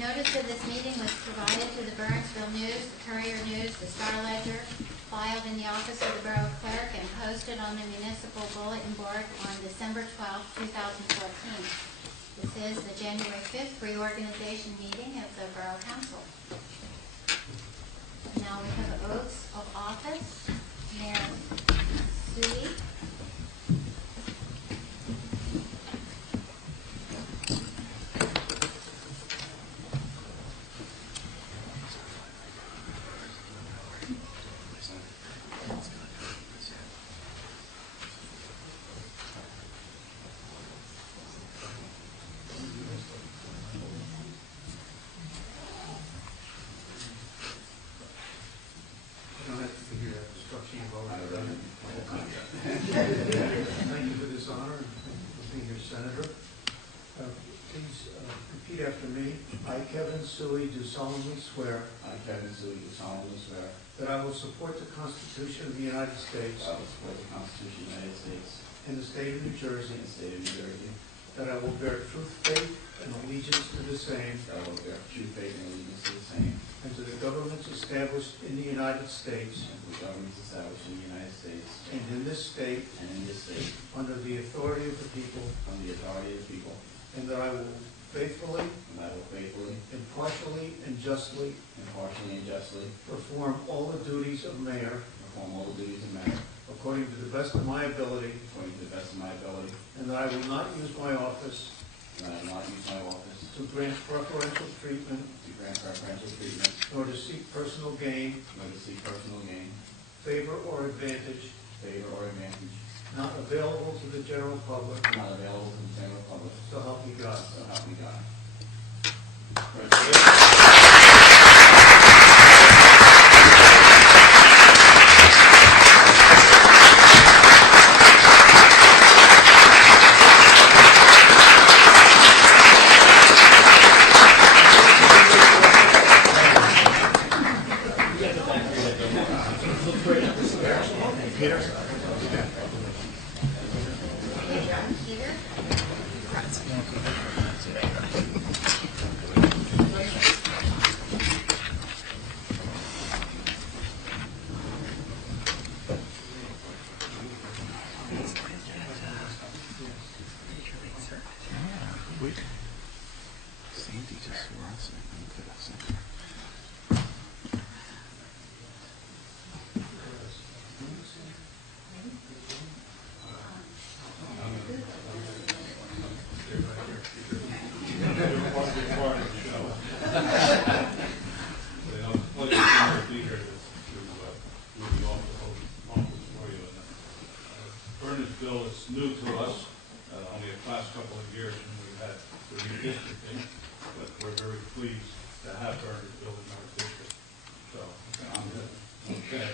Notice of this meeting was provided to the Bernardsville News, the Courier News, the Star Ledger, filed in the office of the Borough Clerk, and posted on the municipal bulletin board on December 12, 2014. This is the January 5th reorganization meeting of the Borough Council. Now we have oaths of office. Mayor Sui. Thank you for this honor and for being here, Senator. Please repeat after me. I, Kevin Sui, do solemnly swear. I, Kevin Sui, do solemnly swear. That I will support the Constitution of the United States. I will support the Constitution of the United States. And the state of New Jersey. And the state of New Jersey. That I will bear true faith and allegiance to the same. That I will bear true faith and allegiance to the same. And to the governments established in the United States. And to the governments established in the United States. And in this state. And in this state. Under the authority of the people. Under the authority of the people. And that I will faithfully. And I will faithfully. Impartially and justly. Impartially and justly. Perform all the duties of mayor. Perform all the duties of mayor. According to the best of my ability. According to the best of my ability. And that I will not use my office. And I will not use my office. To grant preferential treatment. To grant preferential treatment. Nor to seek personal gain. Nor to seek personal gain. Favor or advantage. Favor or advantage. Not available to the general public. Not available to the general public. So help me God. So help me God. Sandy just swore us in. Bernardsville is new to us, only the last couple of years when we've had the redistricting, but we're very pleased to have Bernardsville in our district. So, okay.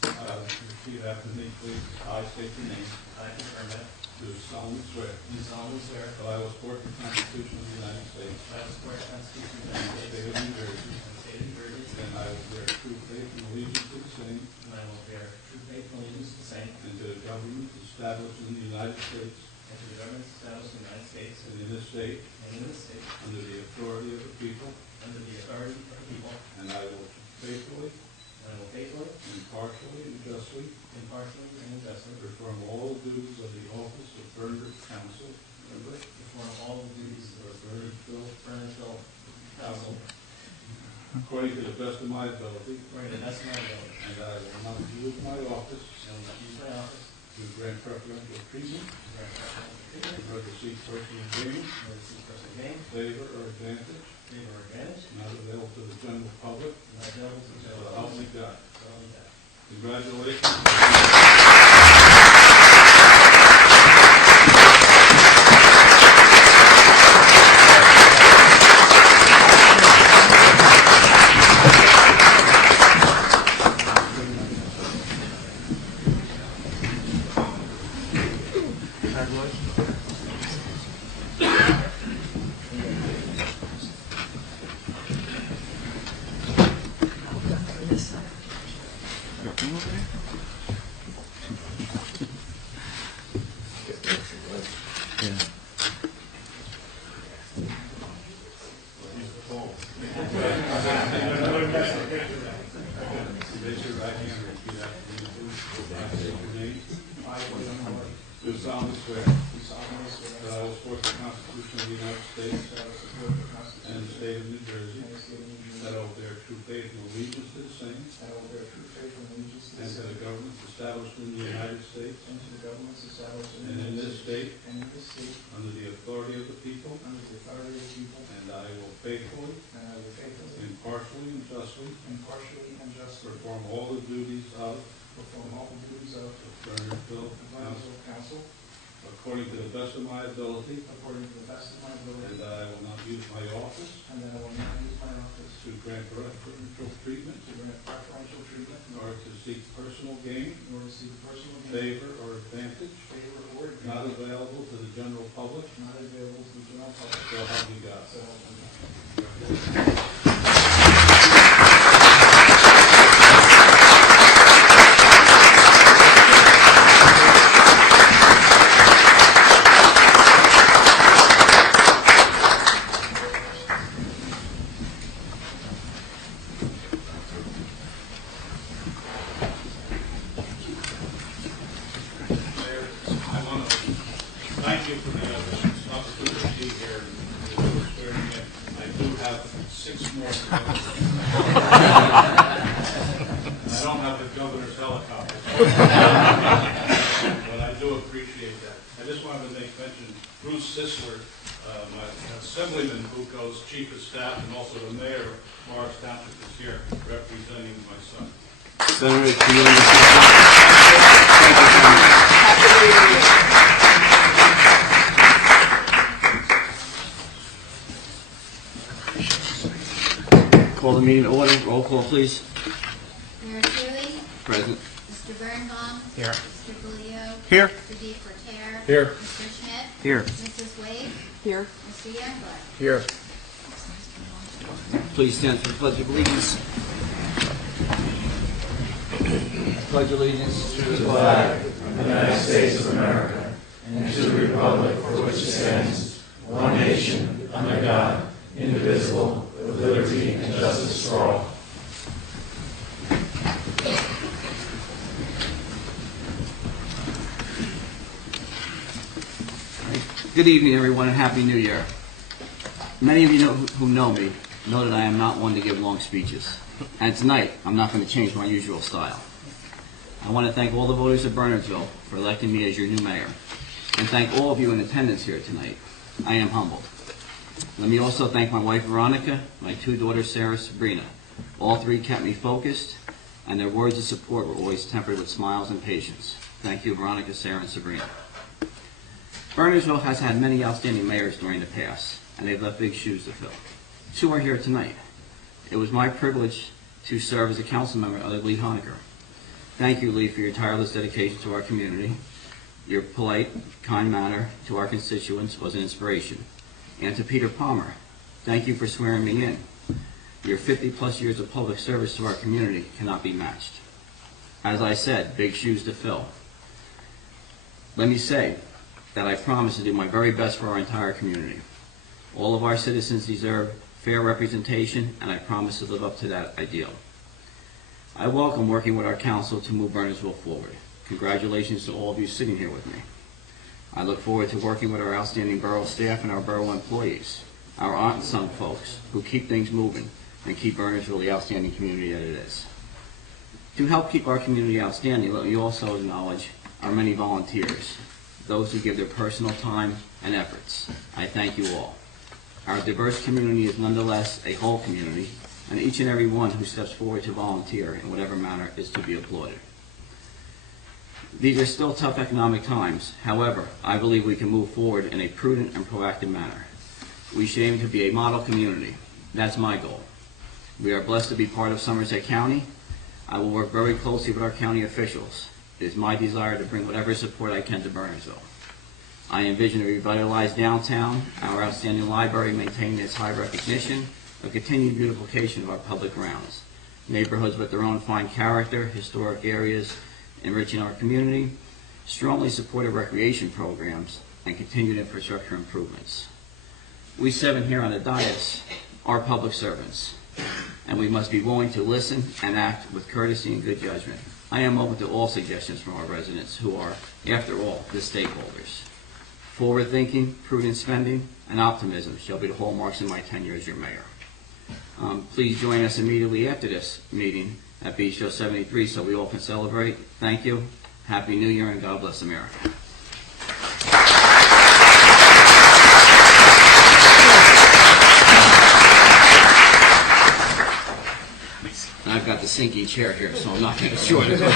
Repeat after me, please. I state your name. I confirm that. Do solemnly swear. Do solemnly swear That I will support the Constitution of the United States. that I will support the Constitution of the And the United state States of New Jersey. and the state of New Jersey, And I will bear true faith and allegiance to the same. and I will bear true faith and allegiance to the same, And to the government established in the United States. and to the governments established in the United States And in this state. and in this state, Under the authority of the people. under the authority of the people, And I will faithfully, and I will faithfully, impartially, and justly impartially, and justly perform all the duties of the office of Bernardsville Council member perform all the duties of the Bernardsville Council according to the best of my ability. according to the best of my ability. And I will not use my office I will not use my office to grant preferential treatment, to grant preferential treatment, nor to seek personal gain, nor to seek personal gain, favor, or advantage, favor, or advantage, not available to the general public. not available to the So general help me public. God. So help me God. Congratulations. Got one over there? solemnly swear do solemnly swear that I will support the Constitution of the United States that I will support the and the Constitution state of New Jersey, and the state of New Jersey, that I will bear true faith and allegiance to the same that I will bear true faith and allegiance to the and to same, the governments established in the United States and to the governments established and in this state and in this state, under the authority of the people, under the authority of the people, and I will faithfully, and I will faithfully, impartially, and justly impartially, and justly perform all the duties of perform all the duties of Bernardsville the Council Bernardsville Council according to the best of my ability, according to the best of my and ability, that I will not use my office and that I will not use my office to grant preferential treatment to grant preferential treatment nor to seek personal gain, nor to seek personal gain, favor, or advantage favor, or not advantage available to the general public, not available to the general public. so help me God. So help me God. Mayor, I want to thank you for the opportunity to be here and to swear in. I do have 6 more to go. I don't have the governor's helicopter. But I do appreciate that. I just wanted to make mention, Bruce Sisler, my assemblyman who goes chief of staff, and also the mayor of Morris Township is here representing my son. Senator, to you and your sister. Call the meeting to order. Roll call, please. Mayor Shuey, Present. Mr. Birnbaum. Here. Mr. Galio. Here. Mr. DePorter. Here. Mr. Schmidt. Here. Mrs. Wade. Here. Mr. Youngblood. Here. Please stand for the Pledge of Allegiance. I pledge allegiance to the flag of the United States of America and to the republic for which it stands, one nation, under God, indivisible, with liberty and justice for all. Good evening, everyone, and Happy New Year. Many of you who know me know that I am not one to give long speeches. And tonight, I'm not going to change my usual style. I want to thank all the voters of Bernardsville for electing me as your new mayor, and thank all of you in attendance here tonight. I am humbled. Let me also thank my wife, Veronica, my 2 daughters, Sarah, Sabrina. All 3 kept me focused, and their words of support were always tempered with smiles and patience. Thank you, Veronica, Sarah, and Sabrina. Bernardsville has had many outstanding mayors during the past, and they've left big shoes to fill. 2 are here tonight. It was my privilege to serve as a council member under Lee Honecker. Thank you, Lee, for your tireless dedication to our community. Your polite, kind manner to our constituents was an inspiration. And to Peter Palmer, thank you for swearing me in. Your 50-plus years of public service to our community cannot be matched. As I said, big shoes to fill. Let me say that I promise to do my very best for our entire community. All of our citizens deserve fair representation, and I promise to live up to that ideal. I welcome working with our council to move Bernardsville forward. Congratulations to all of you sitting here with me. I look forward to working with our outstanding borough staff and our borough employees, our unsung folks who keep things moving and keep Bernardsville the outstanding community that it is. To help keep our community outstanding, let me also acknowledge our many volunteers, those who give their personal time and efforts. I thank you all. Our diverse community is nonetheless a whole community, and each and every one who steps forward to volunteer in whatever manner is to be applauded. These are still tough economic times. However, I believe we can move forward in a prudent and proactive manner. We should aim to be a model community. That's my goal. We are blessed to be part of Somerset County. I will work very closely with our county officials. It is my desire to bring whatever support I can to Bernardsville. I envision a revitalized downtown, our outstanding library maintaining its high recognition, a continued beautification of our public grounds, neighborhoods with their own fine character, historic areas enriching our community, strongly supported recreation programs, and continued infrastructure improvements. We 7 here on the dais are public servants, and we must be willing to listen and act with courtesy and good judgment. I am open to all suggestions from our residents who are, after all, the stakeholders. Forward-thinking, prudent spending, and optimism shall be the hallmarks in my tenure as your mayor. Please join us immediately after this meeting at Bistro 73 so we all can celebrate. Thank you. Happy New Year, and God bless America. I've got the sinking chair here, so I'm not going to short it. Can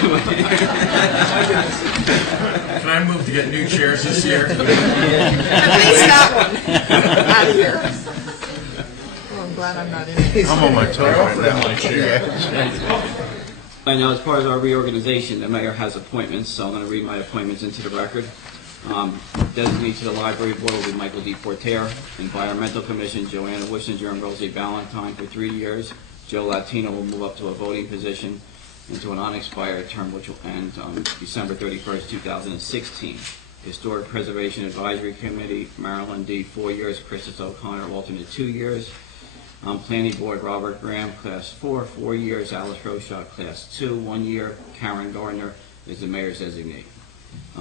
I move to get new chairs this year? At least that one. Out of here. Well, I'm glad I'm not in it. I'm on my toes right now. My chair. I know as part of our reorganization, the mayor has appointments, so I'm going to read my appointments into the record. Designee to the library board will be Michael D. Porter. Environmental Commission, Joanna Wishinger and Rosie Ballantyne for 3 years. Joe Latino will move up to a voting position into an unexpired term which will end on December 31st, 2016. Historic Preservation Advisory Committee, Marilyn D., 4 years. Christus O'Connor, alternate 2 years. Planning Board, Robert Graham, Class 4, 4 years. Alice Roshot, Class 2, 1 year. Karen Gardner is the mayor's designee.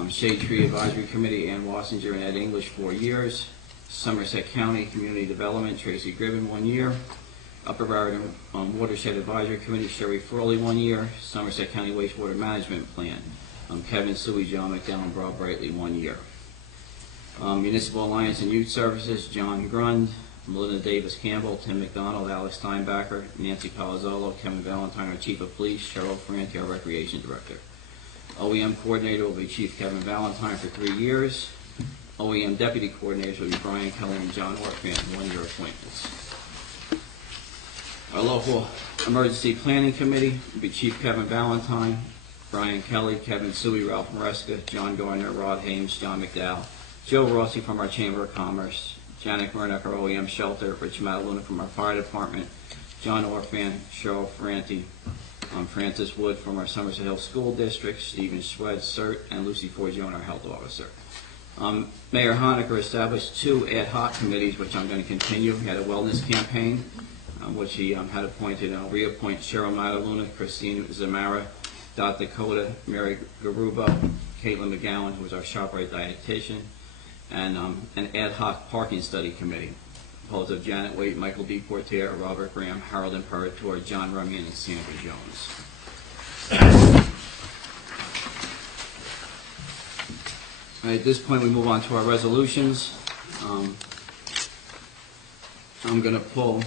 Shade Tree Advisory Committee, Ann Wassinger and Ed English, 4 years. Somerset County Community Development, Tracy Gribben, 1 year. Upper Raritan Watershed Advisory Committee, Sherry Frawley, 1 year. Somerset County Wastewater Management Plan, Kevin Suey, John McDowell, and Bob Brightly, 1 year. Municipal Alliance and Youth Services, John Grund, Melinda Davis Campbell, Tim McDonald, Alex Steinbacher, Nancy Palazzolo, Kevin Valentine, our Chief of Police, Cheryl Franti, our Recreation Director. OEM Coordinator will be Chief Kevin Valentine for 3 years. OEM Deputy Coordinators will be Brian Kelly and John Ortfan, 1-year appointments. Our local Emergency Planning Committee will be Chief Kevin Valentine, Brian Kelly, Kevin Suey, Ralph Maresca, John Gardner, Rod Hames, John McDowell, Joe Rossi from our Chamber of Commerce, Janet Murdoch, our OEM Shelter, Rich Mataluna from our Fire Department, John Orfan, Cheryl Franti, Francis Wood from our Somerset Hill School District, Stephen Schwed, CERT, and Lucy Forgione, our Health Officer. Mayor Honaker established 2 ad hoc committees, which I'm going to continue. He had a wellness campaign, which he had appointed, and I'll reappoint Cheryl Mataluna, Christine Zamara, Dot Dakota, Mary Garuba, Caitlin McGowan, who is our ShopRite dietitian, and an ad hoc parking study committee, composed of Janet Waite, Michael D. Porter, Robert Graham, Harold Imperator, John Rumian, and Sandra Jones. At this point, we move on to our resolutions. I'm going to pull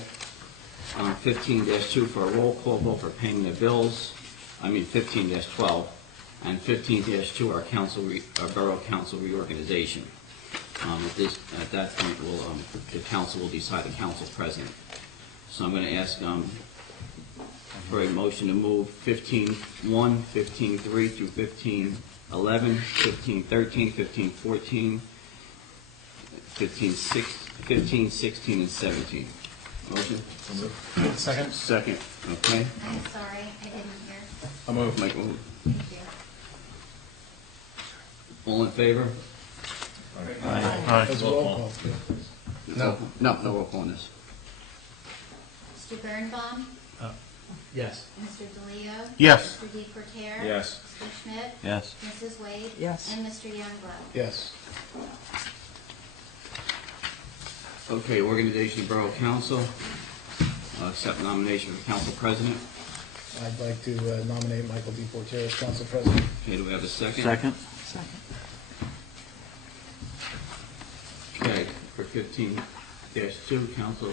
15-2 for a roll call vote for payment of bills. 15-12, and 15-2 our Borough Council reorganization. At that point, the council will decide the council president. So I'm going to ask for a motion to move 15-1, 15-3 through 15-11, 15-13, 15-14, 15, 16, and 17. Motion? Second? Second. Okay. I'm sorry, I didn't hear. I'll move. Mike, move. Thank you. All in favor? Aye. No roll call on this. Mr. Birnbaum? Yes. Mr. DeLeo? Yes. Mr. DePorter? Yes. Mr. Schmidt? Yes. Mrs. Wade? Yes. And Mr. Youngblood? Yes. Okay, Organization of Borough Council. Accept nomination for council president. I'd like to nominate Michael D. Porter as council president. Okay, do we have a second? Second? Second. Okay, for 15-2, council,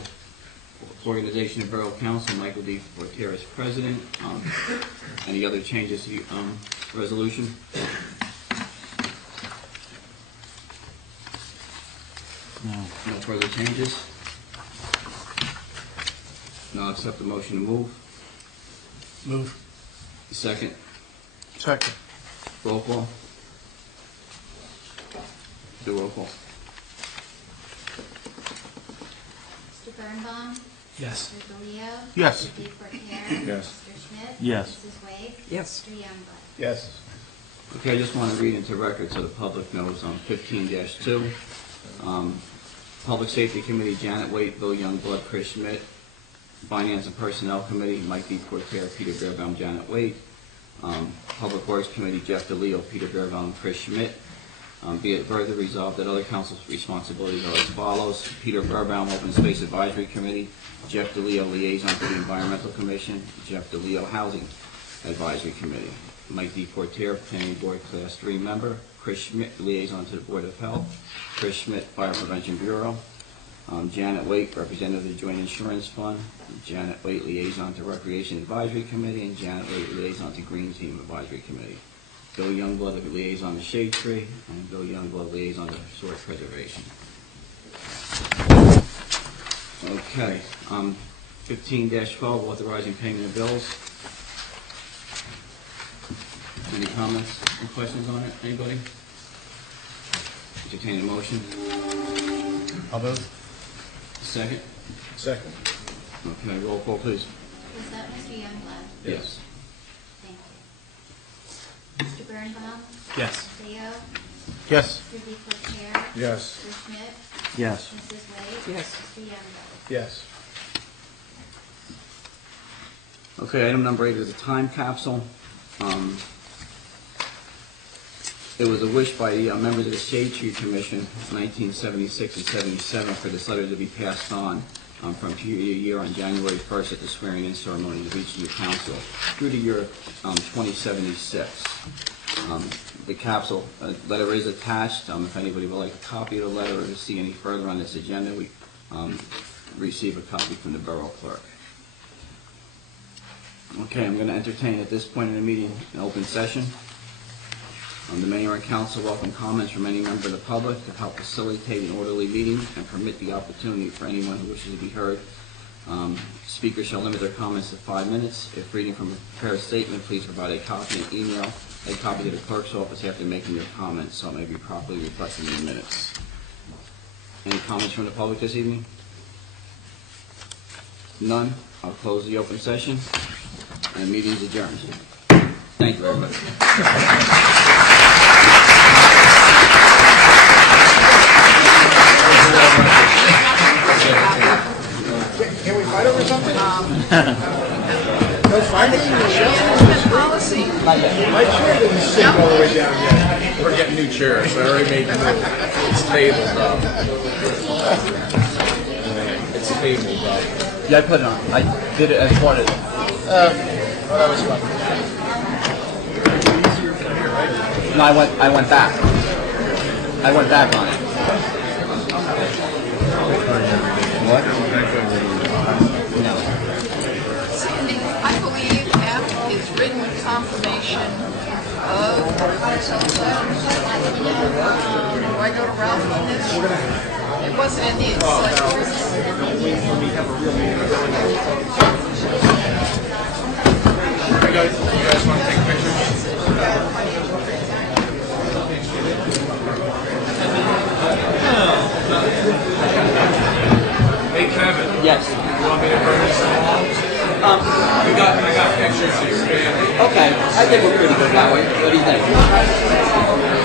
Organization of Borough Council, Michael D. Porter as president. Any other changes to the resolution? No further changes? Now accept the motion to move. Move. Second. Second. Roll call. Do roll call. Mr. Birnbaum? Yes. Mr. DeLeo? Yes. Mr. DePorter? Yes. Mr. Schmidt? Yes. Mrs. Wade? Yes. Mr. Youngblood? Yes. Okay, I just want to read into record so the public knows on 15-2. Public Safety Committee, Janet Waite, Bill Youngblood, Chris Schmidt. Finance and Personnel Committee, Mike D. Porter, Peter Beerbaum, Janet Waite. Public Works Committee, Jeff DeLeo, Peter Bearbaum, and Chris Schmidt. Be it further resolved that other council responsibilities are as follows. Peter Bearbaum, Open Space Advisory Committee, Jeff DeLeo, Liaison to the Environmental Commission, Jeff DeLeo, Housing Advisory Committee. Mike D. Portier, Planning Board Class 3 member, Chris Schmidt, Liaison to the Board of Health, Chris Schmidt, Fire Prevention Bureau, Janet Waite, Representative of the Joint Insurance Fund, Janet Waite, Liaison to Recreation Advisory Committee, and Janet Waite, Liaison to Green Team Advisory Committee. Bill Youngblood, Liaison to Shade Tree, and Bill Youngblood, Liaison to Source Preservation. Okay, 15-12, authorizing payment of bills. Any comments or questions on it? Anybody? Entertain a motion. I'll move. Second? Second. Okay, roll call, please. Was that Mr. Youngblood? Yes. Thank you. Mr. Birnbaum? Yes. Leo? Yes. Mr. DePorter? Yes. Mr. Schmidt? Yes. Mrs. Wade? Yes. Mr. Youngblood? Yes. Okay, item number 8 is a time capsule. It was a wish by members of the Shade Tree Commission in 1976 and 77 for this letter to be passed on from year to year on January 1st at the swearing-in ceremony of each new council through the year 2076. The capsule letter is attached. If anybody would like a copy of the letter or to see any further on this agenda, we receive a copy from the borough clerk. Okay, I'm going to entertain at this point in the meeting an open session. The mayor and council welcome comments from any member of the public to help facilitate an orderly meeting and permit the opportunity for anyone who wishes to be heard. Speakers shall limit their comments to 5 minutes. If reading from a prepared statement, please provide a copy and email a copy to the clerk's office after making your comments so it may be properly reflected in the minutes. Any comments from the public this evening? None. I'll close the open session and the meeting is adjourned. Thank you very much. Can we fight over something? No fighting? Policy. My chair didn't sit all the way down yet. We're getting new chairs, so I already made the move. It's tabled, though. It's tabled, though. Yeah, I put it on. I did it as part of it. Well, that was fun. No, I went back. I went back on it. What? No. Sandy, I believe F is written confirmation of, do I go to Ralph on this? It wasn't in the select. You guys want to take pictures? Hey, Kevin. Yes. You want me to bring this along? I got pictures of your family. Okay. I think we're pretty good that way. What do you think?